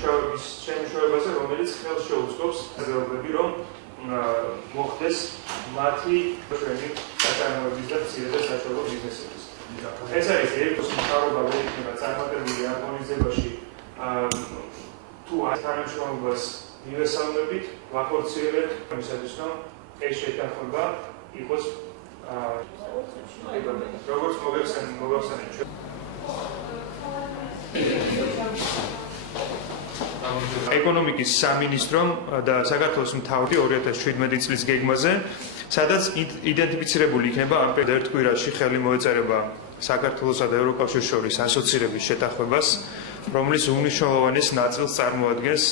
შემუშავებაზე, რომელიც ხელს შეუწყობს საზოგადოებები, რომ მოხდეს მათი საწარმოების და მცირე და საშუალო ბიზნესების. ეს არის ერთის მთავრობა ვეიქნება წარმატებული არმონიზებაში თუ თანამშრომლობას მივესალმებით, ვახორციელებთ იმისათვის, რომ ეს შეთანხმება იყოს როგორც მოგახსენეთ ეკონომიკის სამინისტრომ და საქართველოს მთავრობამ 2017 წლის გეგმაზე, სადაც იდენტიფიცირებული იქნება ამ ერთ კვირაში ხელი მოეწერება საქართველოსა და ევროკავშირის შორის ასოცირების შეთანხმებას, რომლის უმნიშვნელოვანეს ნაწილს წარმოადგენს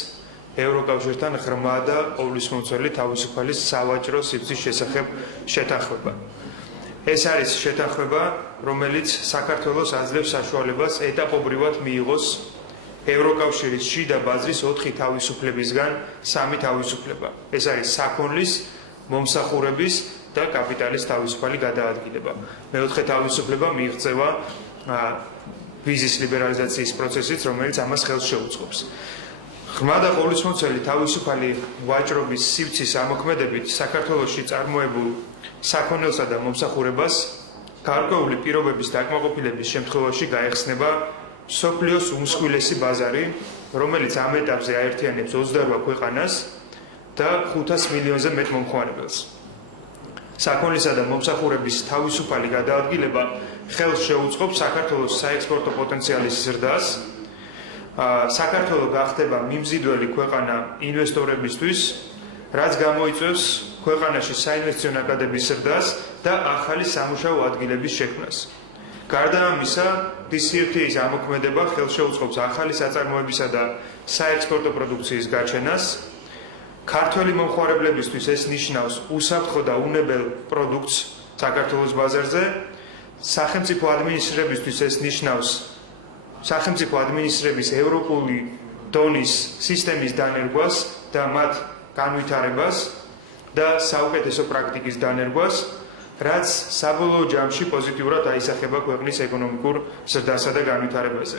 ევროკავშირთან ღრმა და ყოვლისმომცველი თავისუფალი სავაჭრო სივრცის შესახებ შეთანხმება. ეს არის შეთანხმება, რომელიც საქართველოს აძლევს საშუალებას ეტაპობრივად მიიღოს ევროკავშირის შიდა ბაზრის 4 თავისუფლებისგან 3 თავისუფლება. ეს არის საქონლის, მომსახურების და კაპიტალის თავისუფალი გადაადგილება. მეოთხე თავისუფლება მიიღწევა ვიზის ლიბერალიზაციის პროცესით, რომელიც ამას ხელს შეუწყობს. ღრმა და ყოვლისმომცველი თავისუფალი ვაჭრობის სივრცის ამოქმედებით საქართველოში წარმოებულ საქონელსა და მომსახურებას გარკვეული პირობების დაკმაყოფილების შემთხვევაში გაეხსნება მსოფლიოს უმსხვილესი ბაზარი, რომელიც ამ ეტაპზე აერთიანებს 28 ქვეყანას და 500 მილიონზე მეტ მომხმარებელს. საქონლისა და მომსახურების თავისუფალი გადაადგილება ხელს შეუწყობს საქართველოს საექსპორტო პოტენციალის ზრდას. საქართველო გახდება მიმზიდველი ქვეყანა ინვესტორებისთვის, რაც გამოიწვევს ქვეყანაში საინვესტიციო ნაკადების ზრდას და ახალი სამუშაო ადგილების შექმნას. გარდა ამისა, DCFTA-ის ამოქმედება ხელს შეუწყობს ახალი საწარმოებისა და საექსპორტო პროდუქციის გაჩენას. ქართველი მომხმარებლებისთვის ეს ნიშნავს უსაფრთხო და უნებელ პროდუქტს საქართველოს ბაზარზე. სახელმწიფო ადმინისტრებისთვის ეს ნიშნავს სახელმწიფო ადმინისტრების ევროპული დონის სისტემის დანერგვას და მათ განვითარებას და საუკეთესო პრაქტიკის დანერგვას, რაც საბოლოო ჯამში პოზიტიურად აისახება ქვეყნის ეკონომიკურ ზრდასა და განვითარებაზე.